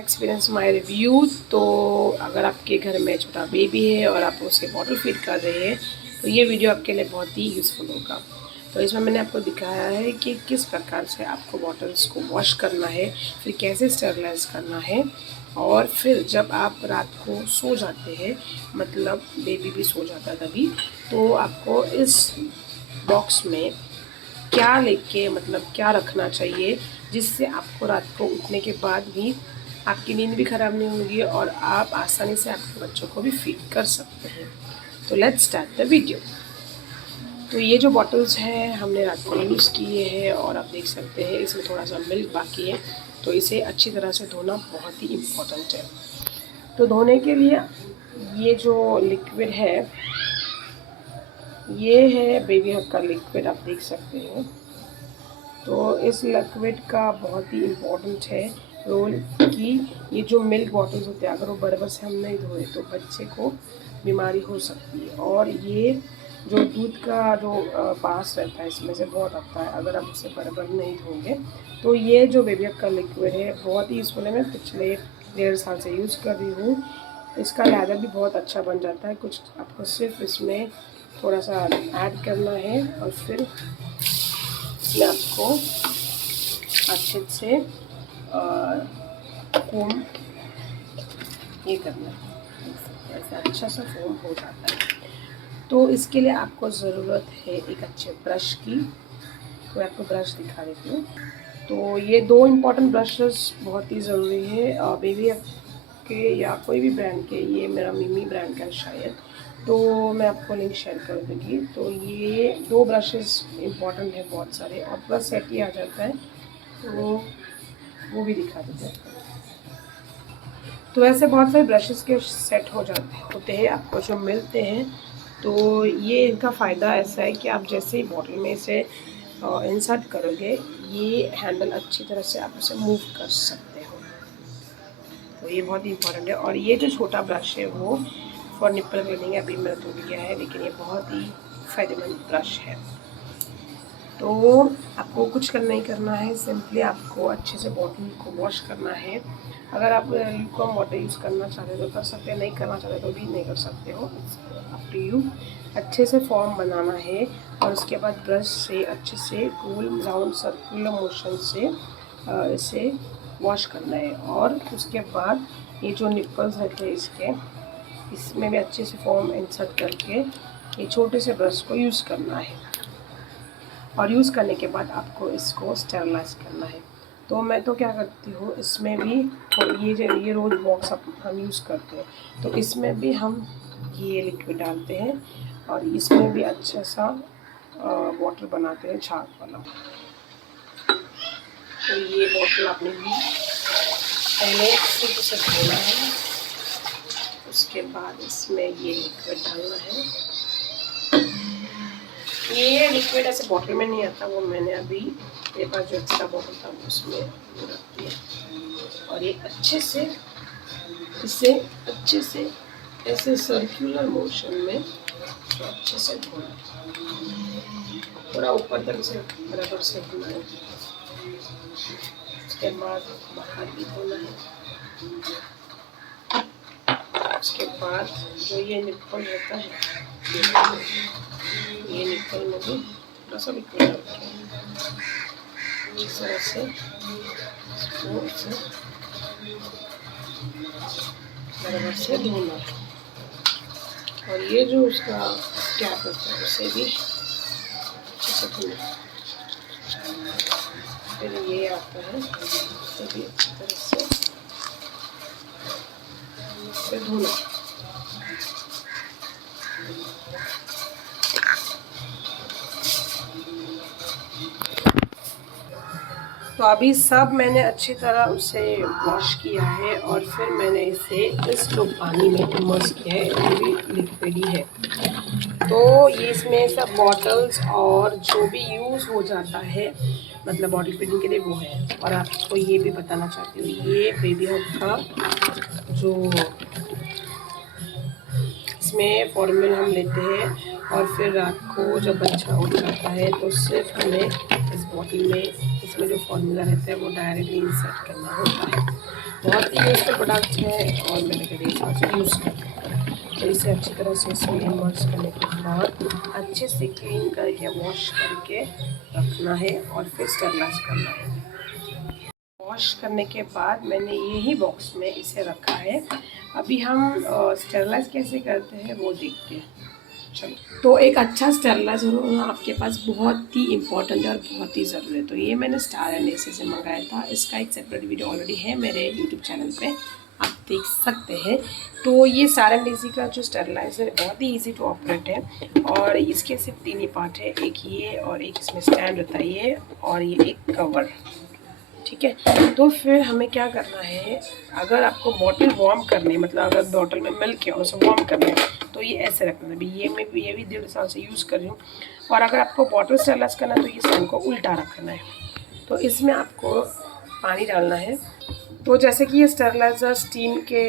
Experience my review. तो अगर आपके घर में छोटा बेबी है और आप उसे बॉटल फीड कर रहे हैं तो ये वीडियो आपके लिए बहुत ही यूज़फुल होगा। तो इसमें मैंने आपको दिखाया है कि किस प्रकार से आपको बॉटल्स को वॉश करना है, फिर कैसे स्टरलाइज करना है, और फिर जब आप रात को सो जाते हैं, मतलब बेबी भी सो जाता है तभी, तो आपको इस बॉक्स में क्या लेके, मतलब क्या रखना चाहिए जिससे आपको रात को उठने के बाद भी आपकी नींद भी ख़राब नहीं होगी और आप आसानी से आपके बच्चों को भी फीड कर सकते हैं। तो लेट्स स्टार्ट द वीडियो। तो ये जो बॉटल्स हैं हमने रात को यूज़ किए हैं और आप देख सकते हैं इसमें थोड़ा सा मिल्क बाकी है, तो इसे अच्छी तरह से धोना बहुत ही इम्पोर्टेंट है। तो धोने के लिए ये जो लिक्विड है, ये है बेबी हग का लिक्विड, आप देख सकते हैं। तो इस लिक्विड का बहुत ही इम्पोर्टेंट है रोल कि ये जो मिल्क बॉटल्स होते हैं, अगर वो बराबर से हम नहीं धोए तो बच्चे को बीमारी हो सकती है। और ये जो दूध का जो बास रहता है इसमें से बहुत आता है, अगर आप उसे बराबर नहीं धोंगे। तो ये जो बेबी हग का लिक्विड है बहुत ही यूज़फुल है। मैं पिछले 1.5 साल से यूज़ कर रही हूँ। इसका लैदर भी बहुत अच्छा बन जाता है। कुछ आपको सिर्फ इसमें थोड़ा सा ऐड करना है और फिर इसमें आपको अच्छे से फोम ये करना है, ऐसा अच्छा सा फोम हो जाता है। तो इसके लिए आपको ज़रूरत है एक अच्छे ब्रश की। तो मैं आपको ब्रश दिखा देती हूँ। तो ये 2 इम्पॉर्टेंट ब्रशेस बहुत ही ज़रूरी है बेबी के या कोई भी ब्रांड के। ये मेरा मिमी ब्रांड का है शायद, तो मैं आपको लिंक शेयर कर दूँगी। तो ये 2 ब्रशेस इम्पॉर्टेंट है बहुत सारे, और पूरा सेट ही आ जाता है, तो वो भी दिखा देते हैं। तो ऐसे बहुत सारे ब्रशेस के सेट होते हैं आपको जो मिलते हैं। तो ये इनका फ़ायदा ऐसा है कि आप जैसे ही बॉटल में इसे इंसर्ट करोगे, ये हैंडल अच्छी तरह से आप उसे मूव कर सकते हो। तो ये बहुत ही इंपॉर्टेंट है। और ये जो छोटा ब्रश है वो फॉर निप्पल क्लीनिंग है, अभी मेरा टूट गया है, लेकिन ये बहुत ही फ़ायदेमंद ब्रश है। तो आपको कुछ करना नहीं करना है, सिंपली आपको अच्छे से बॉटल को वॉश करना है। अगर आप ल्यूकवार्म वाटर यूज़ करना चाहते हो तो कर सकते हैं, नहीं करना चाहते तो भी नहीं कर सकते हो, अप टू यू। अच्छे से फॉर्म बनाना है और उसके बाद ब्रश से अच्छे से गोल राउंड सर्कुलर मोशन से इसे वॉश करना है। और उसके बाद ये जो निप्पल्स रहते हैं इसमें भी अच्छे से फॉर्म इंसर्ट करके ये छोटे से ब्रश को यूज़ करना है। और यूज़ करने के बाद आपको इसको स्टेरलाइज करना है। तो मैं तो क्या करती हूँ, इसमें भी ये रोज बॉक्स हम यूज़ करते हैं, तो इसमें भी हम ये लिक्विड डालते हैं और इसमें भी अच्छा सा वाटर बनाते हैं झाग वाला। तो ये बॉटल आपने भी पहले सिर्फ उसे धोना है, उसके बाद इसमें ये लिक्विड डालना है। ये लिक्विड ऐसे बॉटल में नहीं आता, वो मैंने अभी मेरे पास जो एक्स्ट्रा बॉटल था उसमें रख दिया। और ये अच्छे से इसे अच्छे से ऐसे सर्कुलर मोशन में अच्छे से धोना, पूरा ऊपर तक से बराबर से धोना है। उसके बाद बाहर भी धोना है। उसके बाद जो ये निप्पल रहता है, ये निप्पल में भी थोड़ा सा लिक्विड डालते हैं, इस तरह से इसको बराबर से धोना है। और ये जो उसका कैप होता है उसे भी अच्छे से धोना। फिर ये आता है, इसे भी अच्छी तरह से धोना। तो अभी सब मैंने अच्छी तरह उसे वॉश किया है और फिर मैंने इसे इस लो पानी में इमर्स किया है, ये भी लिक्विड ही है। तो ये इसमें सब बॉटल्स और जो भी यूज़ हो जाता है, मतलब बॉडी फीडिंग के लिए, वो है। और आपको ये भी बताना चाहती हूँ, ये बेबी हग का जो इसमें फॉर्मूला हम लेते हैं और फिर रात को जब बच्चा उठ जाता है तो सिर्फ हमें इस बॉटल में इसमें जो फॉर्मूला रहता है वो डायरेक्टली इंसर्ट करना होता है। बहुत ही यूजफुल प्रोडक्ट है और मैंने कभी यूज़ किया। तो इसे अच्छी तरह से इसमें इमर्स करने के बाद अच्छे से क्लीन करके वॉश करके रखना है और फिर स्टेरलाइज करना है। वॉश करने के बाद मैंने यही बॉक्स में इसे रखा है। अभी हम स्टेरलाइज कैसे करते हैं वो देखते हैं। चलो, तो एक अच्छा स्टेरलाइजर आपके पास बहुत ही इंपॉर्टेंट है और बहुत ही ज़रूरी है। तो ये मैंने स्टार एंड एसी से मंगाया था। इसका एक सेपरेट वीडियो ऑलरेडी है मेरे यूट्यूब चैनल पे, आप देख सकते हैं। तो ये स्टार एंड एसी का जो स्टेरलाइजर है बहुत ही इजी टू ऑपरेट है और इसके सिर्फ 3 ही पार्ट है, एक ये और एक इसमें स्टैंड रहता है ये और ये एक कवर, ठीक है। तो फिर हमें क्या करना है, अगर आपको बॉटल वार्म करनी है, मतलब अगर बॉटल में मिल्क है और उसे वार्म करना है तो ये ऐसे रखना है। अभी ये मैं ये भी 1.5 साल से यूज़ कर रही हूँ। और अगर आपको बॉटल स्टेरलाइज करना है तो ये स्टैंड को उल्टा रखना है। तो इसमें आपको पानी डालना है। तो जैसे कि ये स्टेरलाइज़र स्टीम के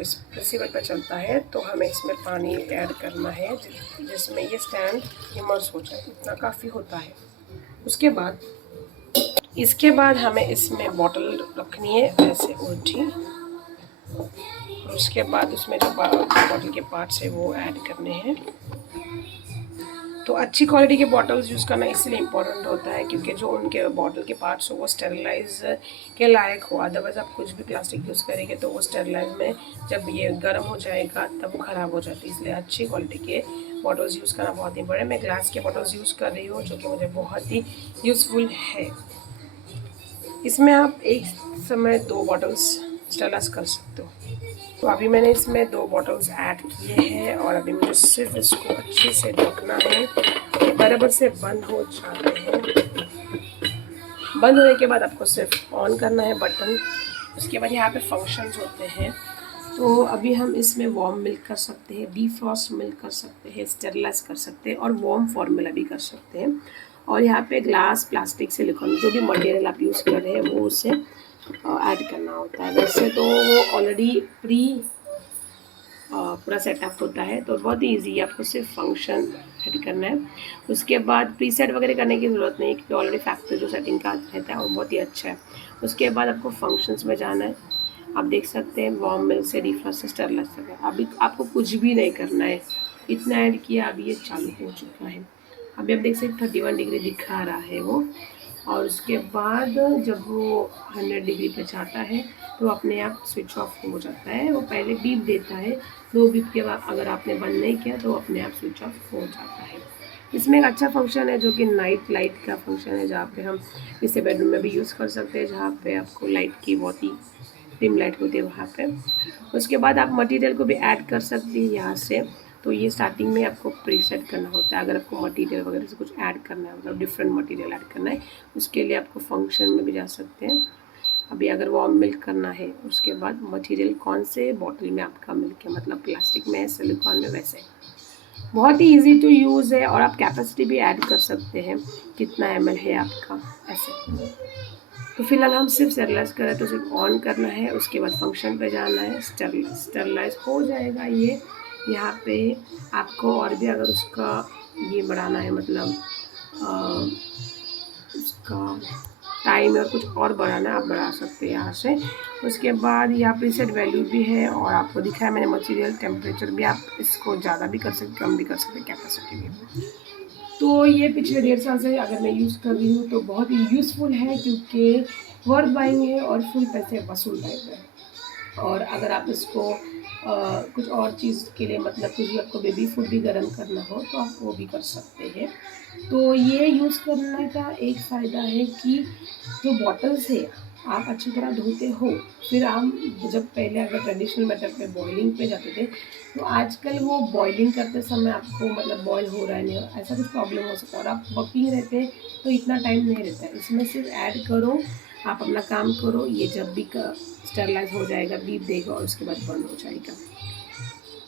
इस प्रिंसिपल पर चलता है, तो हमें इसमें पानी ऐड करना है जिसमें ये स्टैंड इमर्स हो जाए, इतना काफ़ी होता है। इसके बाद हमें इसमें बॉटल रखनी है ऐसे उल्टी, और उसके बाद उसमें जो बॉटल के पार्ट्स है वो ऐड करने हैं। तो अच्छी क्वालिटी के बॉटल्स यूज़ करना इसलिए इम्पोर्टेंट होता है क्योंकि जो उनके बॉटल के पार्ट्स हो वो स्टेरलाइज के लायक हो। अदरवाइज़ आप कुछ भी प्लास्टिक यूज़ करेंगे तो वो स्टेरलाइज में जब ये गर्म हो जाएगा तब वो ख़राब हो जाती है। इसलिए अच्छी क्वालिटी के बॉटल्स यूज़ करना बहुत ही इंपॉर्टेंट है। मैं ग्लास के बॉटल्स यूज़ कर रही हूँ जो कि मुझे बहुत ही यूज़फुल है। इसमें आप एक समय 2 बॉटल्स स्टेरलाइज कर सकते हो। तो अभी मैंने इसमें 2 बॉटल्स ऐड किए हैं और अभी मुझे सिर्फ इसको अच्छे से ढकना है। बराबर से बंद हो जाते हैं। बंद होने के बाद आपको सिर्फ ऑन करना है बटन। उसके बाद यहाँ पे फंक्शंस होते हैं। तो अभी हम इसमें वार्म मिल्क कर सकते हैं, डीफ्रॉस्ट मिल्क कर सकते हैं, स्टेरलाइज कर सकते हैं और वार्म फार्मूला भी कर सकते हैं। और यहाँ पे ग्लास, प्लास्टिक, सिलिकॉन जो भी मटेरियल आप यूज़ कर रहे हैं वो उसे ऐड करना होता है। वैसे तो वो ऑलरेडी पूरा सेटअप होता है, तो बहुत ही ईजी है, आपको सिर्फ फंक्शन ऐड करना है। उसके बाद प्रीसेट वगैरह करने की ज़रूरत नहीं क्योंकि ऑलरेडी फैक्ट्री जो सेटिंग का रहता है वो बहुत ही अच्छा है। उसके बाद आपको फंक्शंस में जाना है। आप देख सकते हैं वार्म मिल्क से डीफ्रॉस्ट से स्टेरलाइज तक है। अभी आपको कुछ भी नहीं करना है, इतना ऐड किया अभी ये चालू हो चुका है। अभी आप देख सकते 31 डिग्री दिखा रहा है वो। और उसके बाद जब वो 100 डिग्री पे जाता है तो अपने आप स्विच ऑफ हो जाता है। वो पहले बीप देता है, 2 बीप के बाद अगर आपने बंद नहीं किया तो अपने आप स्विच ऑफ हो जाता है। इसमें एक अच्छा फंक्शन है जो कि नाइट लाइट का फंक्शन है, जहाँ पे हम इसे बेडरूम में भी यूज़ कर सकते हैं, जहाँ पे आपको लाइट की बहुत ही डिम लाइट होती है वहाँ पे। उसके बाद आप मटेरियल को भी ऐड कर सकते हैं यहाँ से। तो ये स्टार्टिंग में आपको प्रीसेट करना होता है। अगर आपको मटेरियल वगैरह से कुछ ऐड करना है, मतलब डिफरेंट मटेरियल ऐड करना है, उसके लिए आपको फंक्शन में भी जा सकते हैं। अभी अगर वार्म मिल्क करना है, उसके बाद मटेरियल कौन से बॉटल में आपका मिल्क है, मतलब प्लास्टिक में, सिलिकॉन में, वैसे बहुत ही इजी टू यूज़ है। और आप कैपेसिटी भी ऐड कर सकते हैं, कितना ml है आपका, ऐसे। तो फिलहाल हम सिर्फ स्टेरलाइज कर रहे हैं तो सिर्फ ऑन करना है, उसके बाद फंक्शन पे जाना है, स्टेरलाइज हो जाएगा ये। यहाँ पे आपको और भी अगर उसका ये बढ़ाना है, मतलब उसका टाइम और कुछ और बढ़ाना है, आप बढ़ा सकते हैं यहाँ से। उसके बाद यहाँ प्रीसेट वैल्यू भी है और आपको दिखाया मैंने मटेरियल टेम्परेचर भी, आप इसको ज़्यादा भी कर सकते, कम भी कर सकते, कैपेसिटी भी। तो ये पिछले 1.5 साल से अगर मैं यूज़ कर रही हूँ तो बहुत ही यूज़फुल है क्योंकि वर्थ बाइंग है और फुल पैसे वसूल टाइप है। और अगर आप इसको कुछ और चीज़ के लिए, मतलब कुछ भी आपको बेबी फूड भी गर्म करना हो तो आप वो भी कर सकते हैं। तो ये यूज़ करने का एक फ़ायदा है कि जो बॉटल्स है आप अच्छी तरह धोते हो। फिर हम जब पहले अगर ट्रेडिशनल मेथड पे बॉइलिंग पे जाते थे, तो आजकल वो बॉइलिंग करते समय आपको मतलब बॉयल हो रहा है नहीं, ऐसा कुछ प्रॉब्लम हो सकता है। और आप वर्किंग रहते हैं तो इतना टाइम नहीं रहता है। इसमें सिर्फ ऐड करो, आप अपना काम करो, ये जब भी स्टेरलाइज हो जाएगा बीप देगा और उसके बाद बंद हो जाएगा।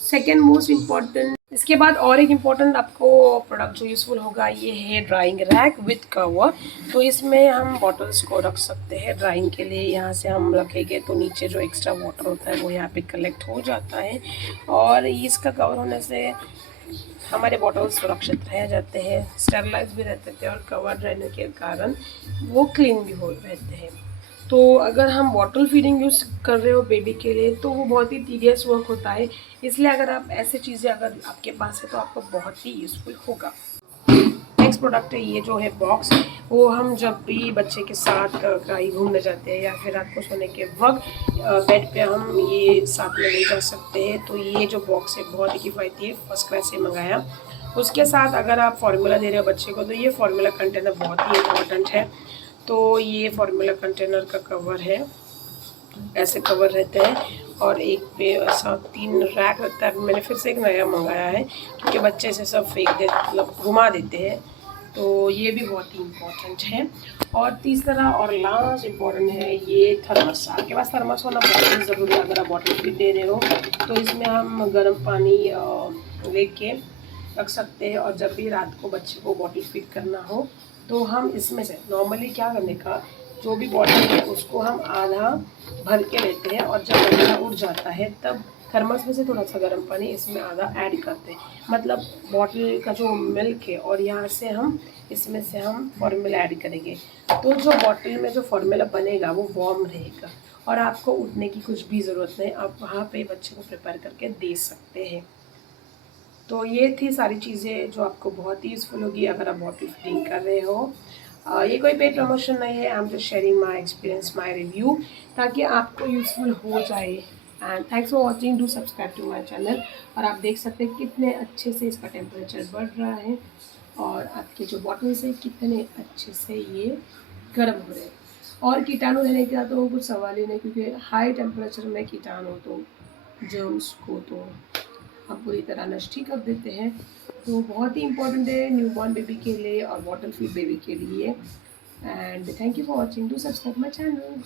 सेकेंड मोस्ट इम्पॉर्टेंट, इसके बाद और एक इम्पॉर्टेंट आपको प्रोडक्ट जो यूज़फुल होगा ये है ड्राइंग रैक विथ कवर। तो इसमें हम बॉटल्स को रख सकते हैं ड्राइंग के लिए। यहाँ से हम रखेंगे तो नीचे जो एक्स्ट्रा वाटर होता है वो यहाँ पे कलेक्ट हो जाता है और इसका कवर होने से हमारे बॉटल्स सुरक्षित रह जाते हैं, स्टेरलाइज भी रहते थे और कवर रहने के कारण वो क्लीन भी हो रहते हैं। तो अगर हम बॉटल फीडिंग यूज़ कर रहे हो बेबी के लिए तो वो बहुत ही टीडियस वर्क होता है, इसलिए अगर आप ऐसे चीज़ें अगर आपके पास है तो आपको बहुत ही यूज़फुल होगा। नेक्स्ट प्रोडक्ट है ये जो है बॉक्स, वो हम जब भी बच्चे के साथ कहीं घूमने जाते हैं या फिर रात को सोने के वक्त बेड पे हम ये साथ में ले जा सकते हैं। तो ये जो बॉक्स है बहुत ही किफ़ायती है, फर्स्ट क्लास से मंगाया। उसके साथ अगर आप फार्मूला दे रहे हो बच्चे को तो ये फार्मूला कंटेनर बहुत ही इम्पोर्टेंट है। तो ये फार्मूला कंटेनर का कवर है, ऐसे कवर रहते हैं और एक पे ऐसा 3 रैक रहता है। मैंने फिर से एक नया मंगाया है क्योंकि बच्चे से सब फेंक दे मतलब घुमा देते हैं, तो ये भी बहुत ही इम्पोर्टेंट है। और तीसरा और लास्ट इम्पोर्टेंट है ये थर्मस। आपके पास थर्मस होना बहुत ही ज़रूरी है अगर आप बॉटल भी दे रहे हो। तो इसमें हम गर्म पानी लेके रख सकते हैं और जब भी रात को बच्चे को बॉटल फीड करना हो तो हम इसमें से नॉर्मली क्या करने का, जो भी बॉटल है उसको हम आधा भर के लेते हैं और जब आधा उड़ जाता है तब थर्मस में से थोड़ा सा गर्म पानी इसमें आधा ऐड करते हैं। मतलब बॉटल का जो मिल्क है और यहाँ से हम इसमें से हम फार्मूला ऐड करेंगे, तो जो बॉटल में जो फार्मूला बनेगा वो वार्म रहेगा और आपको उठने की कुछ भी ज़रूरत नहीं, आप वहाँ पे बच्चे को प्रिपेयर करके दे सकते हैं। तो ये थी सारी चीज़ें जो आपको बहुत ही यूज़फुल होगी अगर आप बॉटल फीडिंग कर रहे हो। ये कोई पेड प्रमोशन नहीं है, I am just sharing my experience, my review, ताकि आपको यूज़फुल हो जाए। And thanks for watching, do subscribe to my channel. और आप देख सकते हैं कितने अच्छे से इसका टेम्परेचर बढ़ रहा है और आपके जो बॉटल्स हैं कितने अच्छे से ये गर्म हो रहे हैं। और कीटाणु रहने का तो कुछ सवाल ही नहीं, क्योंकि हाई टेम्परेचर में कीटाणु तो जर्म्स को तो हम पूरी तरह नष्ट ही कर देते हैं। तो बहुत ही इम्पोर्टेंट है न्यूबॉर्न बेबी के लिए और बॉटल फीड बेबी के लिए। And thank you for watching, do subscribe my channel.